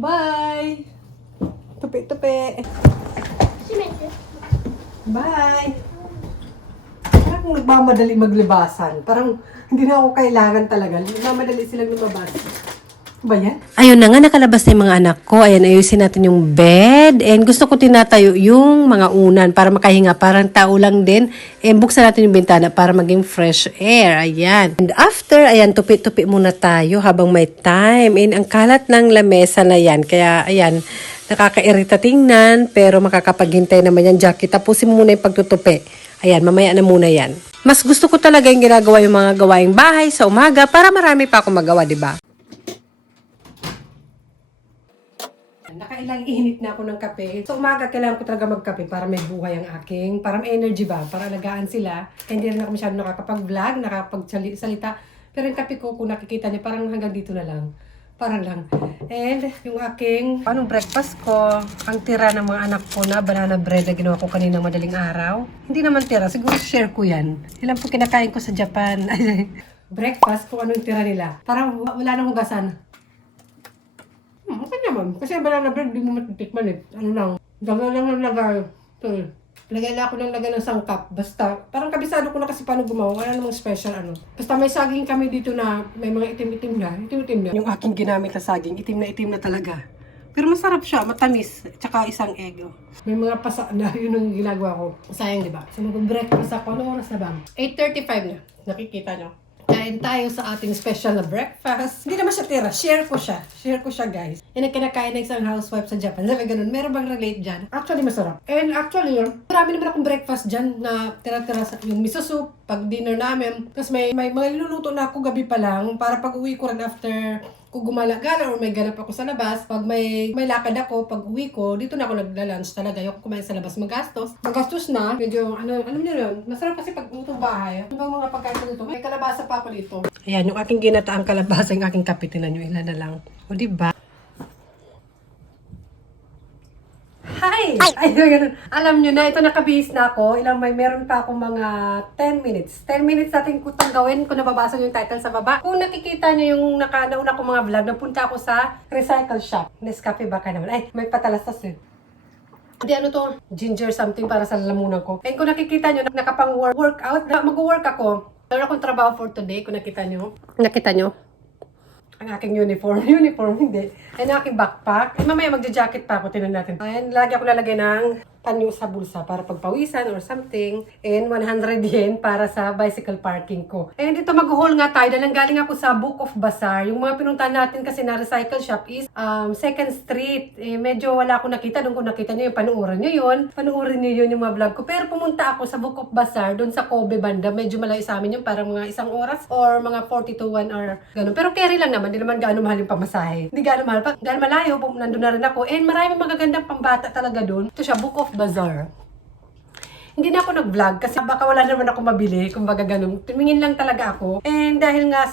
Bye! Tupi-tupi. Bye! Parang nagmamadali maglibasan. Parang hindi na ako kailangan talaga. Nagmamadali silang lumabas. Ba yan? Ayun na nga, nakalabas na yung mga anak ko. Ayan, ayusin natin yung bed. And gusto ko tinatayo yung mga unan para makahinga. Parang tao lang din. And buksan natin yung bintana para maging fresh air. Ayan. And after, ayan, tupi-tupi muna tayo habang may time. And ang kalat ng lamesa na yan. Kaya, ayan, nakakairita tingnan. Pero makakapaghintay naman yan. Jackie, tapusin mo muna yung pagtutupi. Ayan, mamaya na muna yan. Mas gusto ko talaga yung ginagawa yung mga gawaing bahay sa umaga para marami pa akong magawa, di ba? Nakailang init na ako ng kape. So umaga kailangan ko talaga magkape para may buhay ang aking, para may energy ba, para alagaan sila. Hindi rin ako masyado nakakapag-vlog, nakakapagsalita. Pero yung kape ko, kung nakikita niyo, parang hanggang dito na lang. Parang lang. And yung aking, anong breakfast ko, ang tira ng mga anak ko na banana bread na ginawa ko kaninang madaling araw. Hindi naman tira, siguro share ko yan. Ilan po kinakain ko sa Japan. Breakfast, kung anong tira nila. Parang wala nang hugasan. Okay naman. Kasi banana bread, di mo matitikman eh. Ano lang, dagal lang ng lagay. Ito lagay lang ako ng lagay ng sangkap. Basta, parang kabisado ko na kasi paano gumawa. Wala namang special ano. Basta may saging kami dito na may mga itim-itim na. Itim-itim na. Yung aking ginamit na saging, itim na talaga. Pero masarap siya, matamis. Tsaka isang egg. Oh. May mga pasa na, yun ang ginagawa ko. Sayang, di ba? So mag-breakfast ako. Anong oras na ba? 8:35 na. Nakikita nyo. Kain tayo sa ating special na breakfast. Hindi naman siya tira. Share ko siya. Share ko siya, guys. Yan ang kinakain ng isang housewife sa Japan. Sabi ganun, meron bang relate dyan? Actually, masarap. And actually, marami naman akong breakfast dyan na tira-tira sa yung miso soup, pag dinner namin. Tapos may mga niluluto na ako gabi pa lang para pag uwi ko rin after kung gumala-gala or may ganap ako sa labas, pag may lakad ako, pag uwi ko, dito na ako nagla-lunch talaga. Yung kumain sa labas magastos. Magastos na, medyo, alam niyo yun, masarap kasi pag utong bahay. Ano bang mga pagkain dito? May kalabasa pa ako dito. Ayan, yung aking ginataang kalabasa, yung aking kape, tinan nyo, ilan na lang. O, diba? Hi! Ay, ganun. Alam nyo na, ito nakabihis na ako. Meron pa ako mga 10 minutes. 10 minutes natin kutang gawin kung nababasa nyo yung title sa baba. Kung nakikita nyo yung nauna ko mga vlog, napunta ako sa recycle shop. Nescafe baka naman. Ay, may patalastas eh. Hindi, ano to? Ginger something para sa lalamunan ko. And kung nakikita nyo, nakapang workout, mag-work ako. Meron akong trabaho for today, kung nakita nyo. Nakita nyo? Ang aking uniform. Uniform, hindi. Ayan ang aking backpack. Eh, mamaya magja-jacket pa ako. Tinan natin. Ayan, lagi ako lalagay ng panyo sa bulsa para pagpawisan or something. And 100 yen para sa bicycle parking ko. And ito mag-haul nga tayo. Dahil galing ako sa Book of Bazaar. Yung mga pinuntahan natin kasi na recycle shop is 2nd Street. Eh, medyo wala akong nakita. Doon kung nakita nyo yung panuorin nyo yun. Panuorin nyo yun yung mga vlog ko. Pero pumunta ako sa Book of Bazaar doon sa Kobe banda. Medyo malayo sa amin yung parang mga 1 oras or mga 40 to 1 hour. Ganun. Pero carry lang naman. Hindi naman gaano mahal yung pamasahe. Hindi gaano mahal. Dahil malayo, nandun na rin ako. And maraming magagandang pambata talaga doon. Ito siya, Book of Bazaar. Hindi na ako nag-vlog kasi baka wala naman ako mabili, kumbaga ganun. Tumingin lang talaga ako. And dahil nga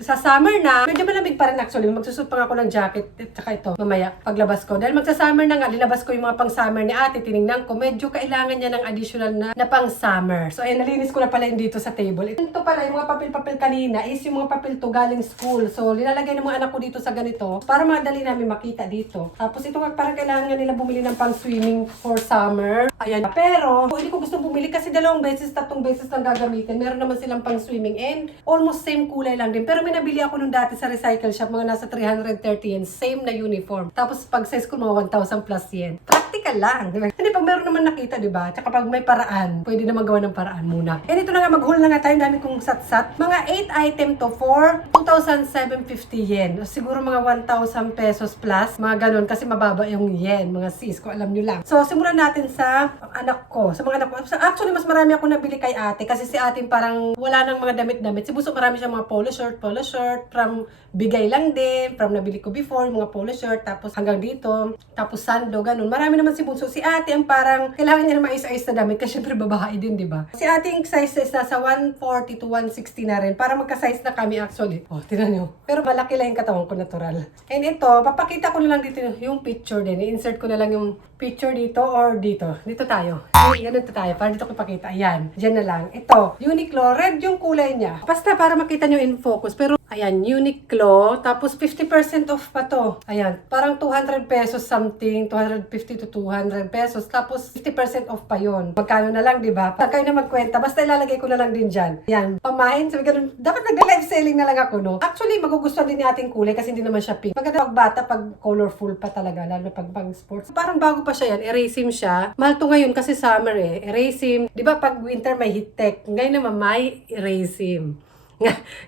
sa summer na, medyo malamig pa rin actually. Magsusot pa nga ako ng jacket at saka ito, mamaya, paglabas ko. Dahil magsa-summer na nga, linabas ko yung mga pang-summer ni ate, tinignan ko, medyo kailangan niya ng additional na pang-summer. So, ayun, nalinis ko na pala yun dito sa table. Ito pala, yung mga papel-papel kanina is yung mga papel to galing school. So, linalagay ng mga anak ko dito sa ganito para madali namin makita dito. Tapos, ito nga parang kailangan nila bumili ng pang-swimming for summer. Ayan. Pero, hindi ko gusto bumili kasi 2 beses, 3 beses lang gagamitin. Meron naman silang pang swimming and almost same kulay lang din. Pero may nabili ako nung dati sa recycle shop, mga nasa 330 yen. Same na uniform. Tapos pag sa school, mga 1,000 plus yen. Practical lang. Diba? Hindi, pag meron naman nakita, diba? Tsaka pag may paraan, pwede naman gawa ng paraan muna. And ito na nga, mag-haul na nga tayo. Dami kong sat-sat. Mga 8 item to for 2,750 yen. O, siguro mga 1,000 pesos plus. Mga ganun. Kasi mababa yung yen. Mga sis, kung alam nyo lang. So, simulan natin sa anak ko. Sa mga anak ko. Actually, mas marami ako nabili kay ate kasi si ate parang wala nang mga damit-damit. Si Bunso marami siyang mga polo shirt, from bigay lang din, from nabili ko before, yung mga polo shirt, tapos hanggang dito, tapos sando, ganun. Marami naman si Bunso. Si ate ang parang kailangan niya na maisa-is na damit kasi syempre babae din, di ba? Si ate yung size is nasa 140 to 160 na rin. Para magka-size na kami actually. Oh, tingnan nyo. Pero malaki lang yung katawan ko, natural. And ito, papakita ko na lang dito yung picture din. I-insert ko na lang yung picture dito or dito. Dito tayo. Ganito tayo. Para dito ko ipakita. Ayan. Diyan na lang. Ito. Uniqlo. Red yung kulay niya. Basta para makita nyo in focus. Pero Ayan, Uniqlo. Tapos 50% off pa to. Ayan, parang 200 pesos something, 250 to 200 pesos. Tapos 50% off pa yon. Magkano na lang, di ba? Pag kayo na magkwenta, basta ilalagay ko na lang din dyan. Ayan, pamain. Sabi ganun, dapat nag-live selling na lang ako, no? Actually, magugustuhan din ni ating kulay kasi hindi naman siya pink. Maganda pag bata, pag colorful pa talaga, lalo pag sports. Parang bago pa siya yan, erasim siya. Mahal to ngayon kasi summer eh. Erasim, di ba pag winter may heat tech. Ngayon naman may erasim.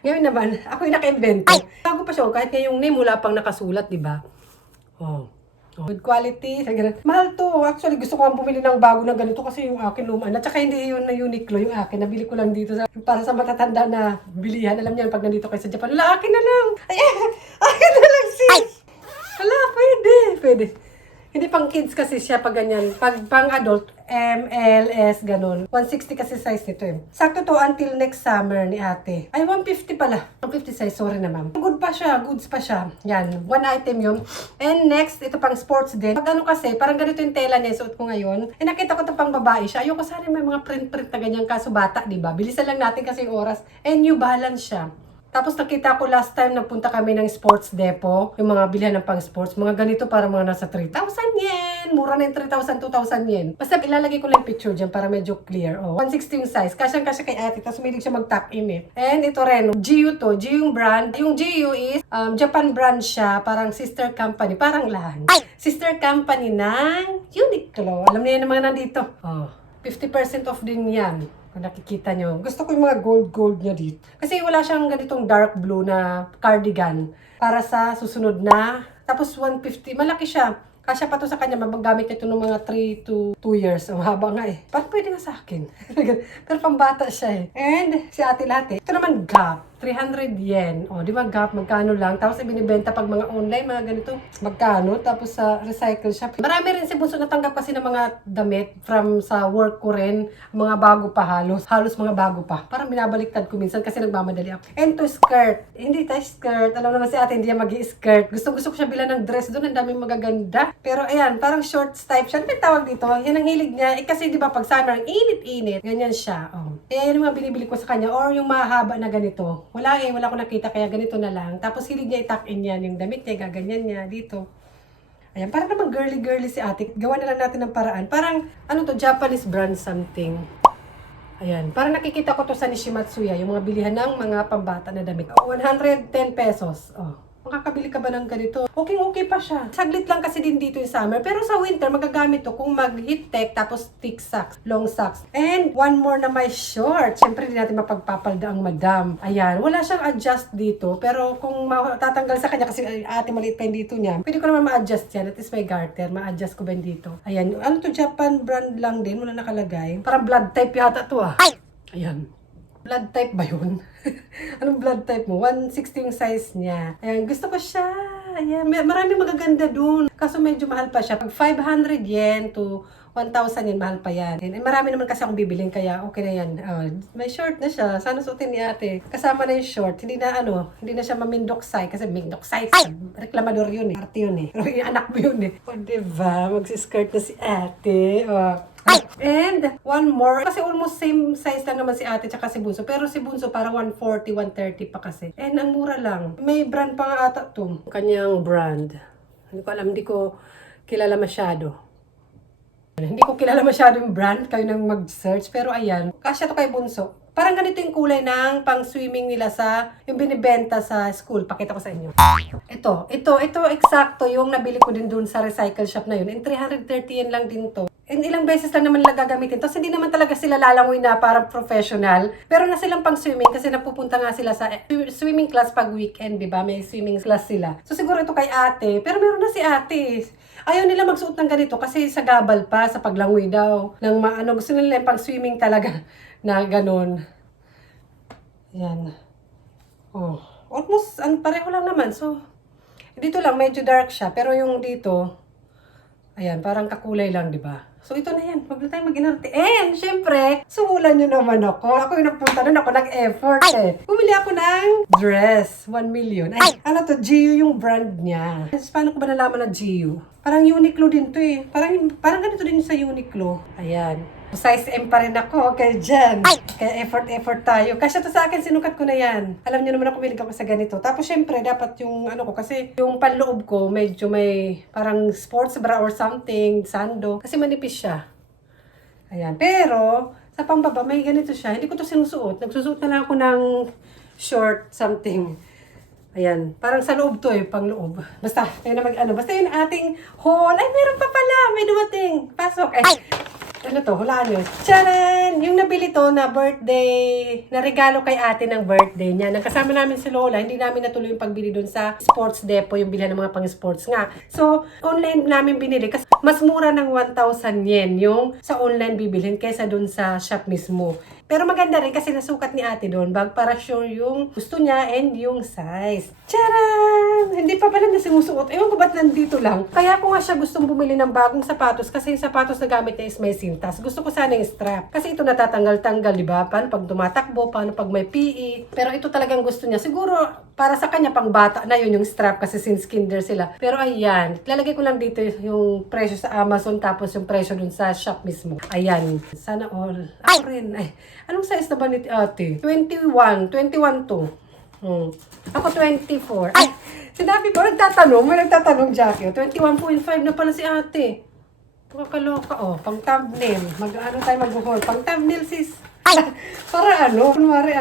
Ngayon naman, ako yung naka-invento. Bago pa siya, kahit ngayong name, wala pang nakasulat, di ba? Oh. Good quality. Mahal to. Actually, gusto ko ang bumili ng bago na ganito kasi yung akin luma. At saka hindi yun na Uniqlo, yung akin. Nabili ko lang dito para sa matatanda na bilihan. Alam niyo, pag nandito kayo sa Japan, wala, akin na lang. Ay, akin na lang, sis. Wala, pwede. Hindi pang kids kasi siya pag ganyan. Pag pang adult, MLS, ganun. 160 kasi size nito eh. Sakto to until next summer ni ate. Ay, 150 pala. 150 size, sorry na ma'am. Goods pa siya. Yan, one item yun. And next, ito pang sports din. Pag ano kasi, parang ganito yung tela niya, suot ko ngayon. Eh, nakita ko ito pang babae siya. Ayoko sana may mga print na ganyan kaso bata, diba? Bilisan lang natin kasi yung oras. And New Balance siya. Tapos nakita ko last time nagpunta kami ng sports depot, yung mga bilihan ng pang sports, mga ganito para mga nasa 3,000 yen. Mura na yung 3,000, 2,000 yen. Basta ilalagay ko lang yung picture dyan para medyo clear. Oh, 160 yung size. Kasyang-kasya kay ate, tapos mahilig siya mag-tuck in eh. And ito rin, GU to. GU yung brand. Yung GU is Japan brand siya, parang sister company, parang lahan. Sister company ng Uniqlo. Alam niyo yung mga nandito. Oh, 50% off din yan. Kung nakikita nyo. Gusto ko yung mga gold niya dito. Kasi wala siyang ganitong dark blue na cardigan para sa susunod na. Tapos 150. Malaki siya. Kasya pa to sa kanya. Magamit ito ng mga 3 to 2 years. Ang haba nga eh. Parang pwede nga sa akin. Pero pambata siya eh. And si ate lahat eh. Ito naman Gap. 300 yen. O, di ba Gap, magkano lang. Tapos ibinibenta pag mga online, mga ganito. Magkano. Tapos sa recycle shop. Marami rin si Bunso natanggap kasi ng mga damit from sa work ko rin. Mga bago pa halos. Halos mga bago pa. Parang binabaliktad ko minsan kasi nagmamadali ako. And to skirt. Hindi tayo skirt. Alam naman si ate, hindi yan mag-i-skirt. Gusto ko siya bilan ng dress doon. Ang daming magaganda. Pero ayan, parang shorts type siya. Ano ba tawag dito? Yan ang hilig niya. Eh kasi di ba pag summer, ang init-init. Ganyan siya. Oh. Eh, yan yung mga binibili ko sa kanya. Or yung mahaba na ganito. Wala ko nakita kaya ganito na lang. Tapos hilig niya i-tuck in yan. Yung damit niya, gaganyan niya dito. Ayan, parang naman girly-girly si ate. Gawa na lang natin ng paraan. Parang, ano to, Japanese brand something. Ayan, parang nakikita ko to sa Nishimatsuya. Yung mga bilihan ng mga pambata na damit. 110 pesos. Oh. Makakabili ka ba ng ganito? Okay pa siya. Saglit lang kasi din dito yung summer. Pero sa winter, magagamit to kung mag-heat tech, tapos thick socks, long socks. And one more na may short. Siyempre, hindi natin mapagpapalda ang madam. Ayan, wala siyang adjust dito. Pero kung tatanggal sa kanya, kasi ate maliit pa yung dito niya, pwede ko naman ma-adjust yan. At least may garter. Ma-adjust ko ba dito? Ayan, ano to, Japan brand lang din. Wala nakalagay. Parang blood type yata to ah. Ayan. Blood type ba yun? Anong blood type mo? 160 yung size niya. Ayan, gusto ko siya. Ayan, maraming magaganda dun. Kaso medyo mahal pa siya. Pag 500 yen to 1,000 yen, mahal pa yan. And marami naman kasi akong bibiling, kaya okay na yan. May short na siya. Sana suotin ni ate. Kasama na yung short. Hindi na siya mamindoksay. Kasi mindoksay. Reklamador yun eh. Arte yun eh. Pero yung anak mo yun eh. O diba? Magsiskirt na si ate. And one more, kasi almost same size lang naman si ate tsaka si Bunso. Pero si Bunso parang 140, 130 pa kasi. And ang mura lang. May brand pa nga ata to. Kanyang brand. Hindi ko alam, hindi ko kilala masyado. Hindi ko kilala masyado yung brand. Kayo nang mag-search. Pero ayan, kasya to kay Bunso. Parang ganito yung kulay ng pang-swimming nila sa, yung binibenta sa school. Pakita ko sa inyo. Ito eksakto yung nabili ko din dun sa recycle shop na yun. And 330 yen lang din to. And ilang beses lang naman nila gagamitin. Tapos hindi naman talaga sila lalangoy na parang professional. Pero na silang pang-swimming kasi napupunta nga sila sa swimming class pag weekend, di ba? May swimming class sila. So siguro ito kay ate. Pero meron na si ate. Ayaw nila magsuot ng ganito kasi sa gabal pa, sa paglangoy daw. Gusto nila yung pang-swimming talaga na ganun. Yan. Oh, almost pareho lang naman. So, dito lang medyo dark siya. Pero yung dito, ayan, parang kakulay lang, di ba? So, ito na yan. Huwag na tayo mag-inarte. And, syempre, suhulan nyo naman ako. Ako yung nagpunta nun. Ako nag-effort eh. Bumili ako ng dress. 1 million. Ay, ano to? GU yung brand niya. Paano ko ba nalaman na GU? Parang Uniqlo din to eh. Parang ganito din sa Uniqlo. Ayan. Size M pa rin ako, kaya dyan. Kaya effort tayo. Kasi to sa akin, sinukat ko na yan. Alam niyo naman ako, bilig ako sa ganito. Tapos syempre, dapat yung ano ko, kasi yung panloob ko, medyo may parang sports bra or something, sando. Kasi manipis siya. Ayan. Pero, sa pambaba, may ganito siya. Hindi ko to sinusuot. Nagsusuot na lang ako ng short something. Ayan. Parang sa loob to pang loob. Basta, yun na basta yun ating haul. Ay, meron pa pala. May dumating. Pasok. Ay, ano to? Hulaan nyo. Tcharan! Yung nabili to na birthday, na regalo kay ate ng birthday niya. Nagkasama namin si Lola, hindi namin natuloy yung pagbili dun sa sports depot, yung bilhan ng mga pang-sports nga. So, online namin binili kasi mas mura ng 1,000 yen yung sa online bibilhin kaysa dun sa shop mismo. Pero maganda rin kasi nasukat ni ate doon para sure yung gusto niya and yung size. Tcharan! Hindi pa pala na sinusuot. Ewan ko ba't nandito lang. Kaya ko nga siya gustong bumili ng bagong sapatos kasi yung sapatos na gamit niya is may sintas. Gusto ko sana yung strap. Kasi ito natatanggal-tanggal, di ba? Paano pag tumatakbo, paano pag may PE. Pero ito talagang gusto niya. Siguro para sa kanya pang bata na yun yung strap kasi since kinder sila. Pero ayan, lalagay ko lang dito yung presyo sa Amazon tapos yung presyo dun sa shop mismo. Ayan. Sana all. Ako rin. Ay, anong size na ba ni ate? 21 to. Ako 24. Ay, sinabi ko, may nagtatanong, Jackie. 21.5 na pala si ate. Pakakaloka, pang thumbnail. Mag-haul. Pang thumbnail, sis. Para kunwari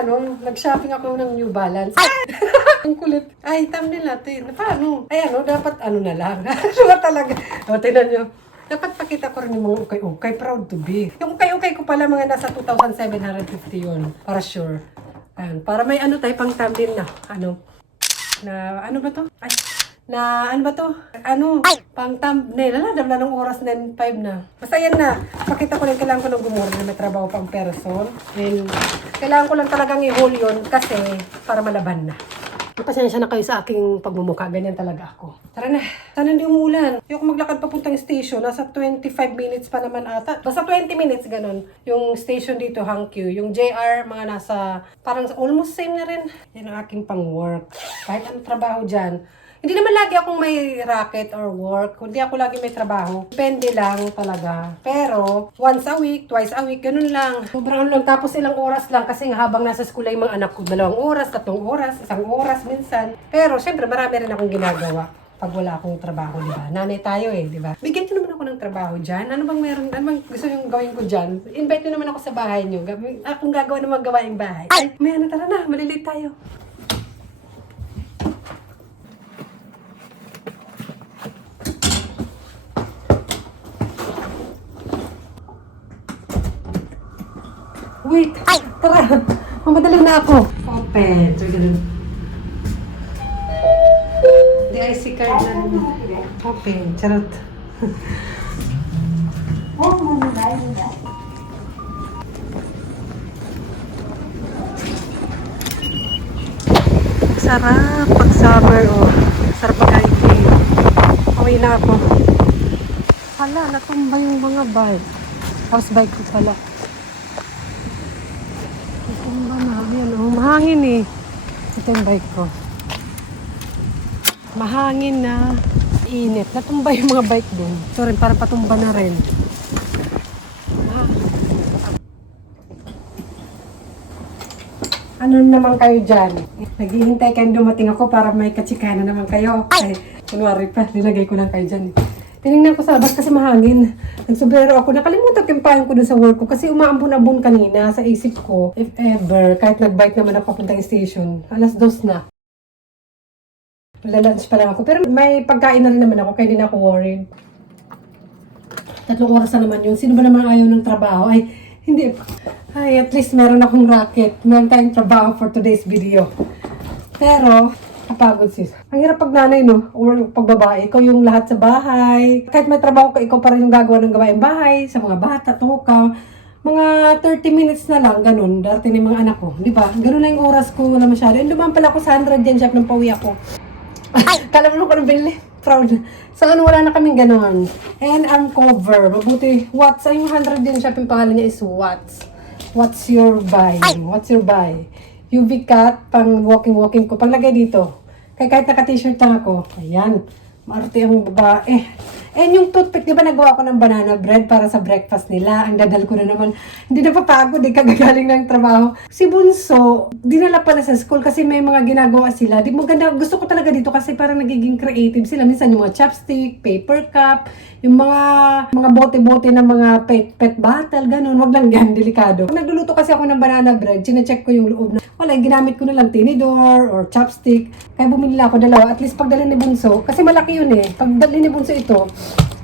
nag-shopping ako ng New Balance. Ang kulit. Ay, thumbnail natin. Paano? Ay, dapat na lang. Diba talaga? Tingnan nyo. Dapat pakita ko rin yung mga ukay-ukay. Proud to be. Yung ukay-ukay ko pala mga nasa 2,750 yun. Para sure. Ayan. Para may tayo pang thumbnail na. Ano ba to? Pang thumbnail. Damla ng oras na 5 na. Basta yan na. Pakita ko lang, kailangan ko lang gumura na may trabaho pang person. And kailangan ko lang talagang i-haul yun kasi para malaban na. Pasensya na kayo sa aking pagmumukha. Ganyan talaga ako. Tara na. Sana hindi umulan. Yung maglakad papuntang station, nasa 25 minutes pa naman ata. Basta 20 minutes, ganun. Yung station dito, Hankyu. Yung JR, mga nasa, parang almost same na rin. Yan ang aking pang-work. Kahit anong trabaho dyan. Hindi naman lagi akong may racket or work. Hindi ako lagi may trabaho. Depende lang talaga. Pero, once a week, twice a week, ganun lang. Sobrang lang. Tapos ilang oras lang kasi nga habang nasa school ay mga anak ko, 2 oras, 3 oras, 1 oras minsan. Pero, syempre, marami rin akong ginagawa pag wala akong trabaho, di ba? Nanay tayo di ba? Bigyan niyo naman ako ng trabaho dyan. Ano bang gusto nyo gawin ko dyan? Invite niyo naman ako sa bahay niyo. Akong gagawa ng mga gawaing bahay. Ay, tara na, malilate tayo. Wait! Ay! Tara! Mamadali na ako! Open! So, ganun. The IC card na. Open! Charot! Sarap! Pag summer, sarap pag-hiking. Uwi na ako. Hala, natumba yung mga bike. House bike ko pala. Mahangin Ito yung bike ko. Mahangin na. Init. Natumba yung mga bike din. Ito rin, para patumba na rin. Ano naman kayo dyan? Naghihintay kayong dumating ako para may katsikanan naman kayo. Ay, kunwari pa, nilagay ko lang kayo dyan. Tinignan ko sa labas kasi mahangin. Nagsobrero ako. Nakalimutan yung payon ko dun sa work ko kasi umaambon-ambon kanina sa isip ko. If ever, kahit nag-bike naman ako papuntang station, 2:00 na. Magla-lunch pa lang ako. Pero may pagkain na rin naman ako kaya hindi na ako worried. 3 oras na naman yun. Sino ba naman ayaw ng trabaho? Ay, hindi. Ay, at least meron akong racket. Meron tayong trabaho for today's video. Pero, kapagod sis. Ang hirap pag nanay, or pag babae, ikaw yung lahat sa bahay. Kahit may trabaho ka, ikaw pa rin yung gagawa ng gawaing bahay, sa mga bata, tuka. Mga 30 minutes na lang, ganun. Darating ng mga anak ko. Di ba? Ganun na yung oras ko, wala masyado. And dumaan pala ako sa 100 yen shop ng pauwi ako. Kala mo ko nang binili. Proud. Sa wala na kaming ganun. And arm cover. Mabuti. Watts. Ay, yung 100 yen shop, yung pangalan niya is Watts. What's your buy? What's your buy? UV cut, pang walking ko. Paglagay dito. Kaya kahit naka-t-shirt lang ako. Ayan. Maarte ang babae. And yung toothpick, di ba nagawa ko ng banana bread para sa breakfast nila? Ang dadal ko na naman. Hindi na papagod, kagagaling ng trabaho. Si Bunso, dinala pala sa school kasi may mga ginagawa sila. Di mo ganda, gusto ko talaga dito kasi parang nagiging creative sila. Minsan yung mga chopstick, paper cup, yung mga bote-bote ng mga pet bottle, ganun. Wag lang yan, delikado. Nagluluto kasi ako ng banana bread, chinecheck ko yung loob na. Wala, ginamit ko na lang tinidor or chopstick. Kaya bumili ako dalawa. At least pagdala ni Bunso, kasi malaki yun eh. Pagdala ni Bunso ito,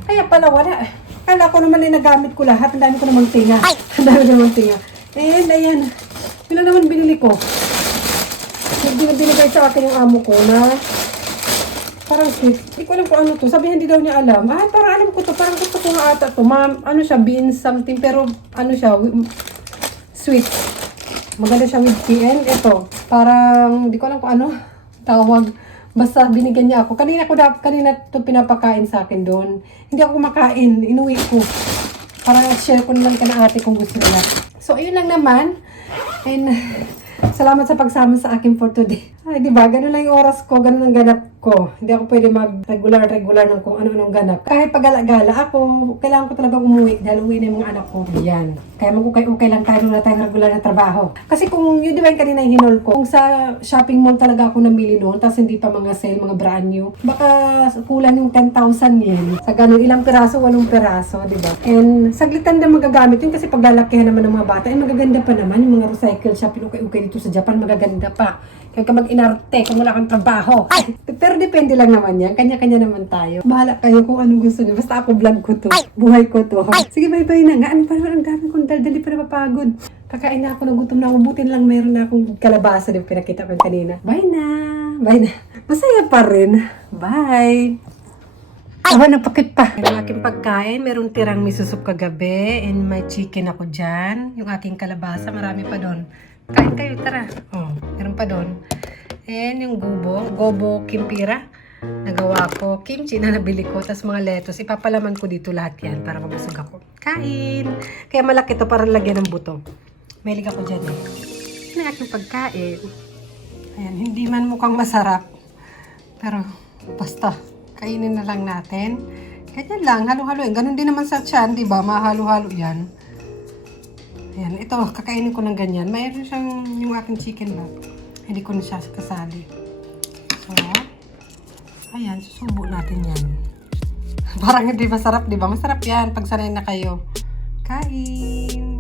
kaya pala wala. Kala ko naman nagamit ko lahat. Ang dami ko namang tinga. Ang dami ko namang tinga. And ayan. Yun na naman binili ko. Binigay sa akin yung amo ko na parang sweet. Hindi ko alam kung ano to. Sabi hindi daw niya alam. Ay, parang alam ko to. Parang gusto ko nga ata to. Ano siya, beans something. Pero ano siya, sweet. Maganda siya with tea. And ito, parang hindi ko alam kung ano tawag. Basta binigyan niya ako. Kanina to pinapakain sa akin doon. Hindi ako kumakain. Inuwi ko. Para share ko na lang ka na ate kung gusto nila. So, ayun lang naman. And salamat sa pagsama sa akin for today. Ay, di ba? Ganun lang yung oras ko. Ganun ang ganap ko. Hindi ako pwede mag-regular ng kung ano-anong ganap. Kahit pag-gala-gala ako, kailangan ko talaga umuwi dahil uwi na yung mga anak ko. Yan. Kaya mag-ukay-ukay lang tayo na tayong regular na trabaho. Kasi kung yun, di ba yung kanina yung hinol ko, kung sa shopping mall talaga ako namili noon, tapos hindi pa mga sale, mga brand new, baka kulang yung 10,000 yen. Sa ganun, ilang piraso, 8 piraso, di ba? And saglitan na magagamit yun kasi paglalakihan naman ng mga bata, ay magaganda pa naman yung mga recycle shop, ukay-ukay dito sa Japan, magaganda pa. Kaya ka mag-inarte kung wala kang trabaho. Pero depende lang naman yan. Kanya-kanya naman tayo. Bahala kayo kung anong gusto nyo. Basta ako vlog ko to. Buhay ko to. Sige, bye-bye na nga. Ano pa naman? Ang dami kong daldali pa napapagod. Kakain na ako, nagutom na ako. Buti lang mayroon na akong kalabasa. Di ba pinakita ko yung kanina. Bye na. Bye na. Masaya pa rin. Bye. Aba, napakit pa. Yung aking pagkain, meron tirang miso soup kagabi. And may chicken ako dyan. Yung aking kalabasa, marami pa doon. Kain kayo, tara. Oh, meron pa doon. And yung gobo kimpira. Nagawa ko. Kimchi na nabili ko. Tapos mga lettuce. Ipapalaman ko dito lahat yan para mabusog ako. Kain! Kaya malaki to para lagyan ng buto. Mahilig ako dyan eh. Yung aking pagkain. Ayan, hindi man mukhang masarap. Pero, basta. Kainin na lang natin. Ganyan lang, halo-halo. Ganun din naman sa tiyan, di ba? Mahalo-halo yan. Ayan, ito, kakainin ko ng ganyan. Mayroon siyang yung aking chicken back. Hindi ko na siya kasali. So, ayan, susubo natin yan. Parang hindi masarap, di ba? Masarap yan pag sanay na kayo. Kain!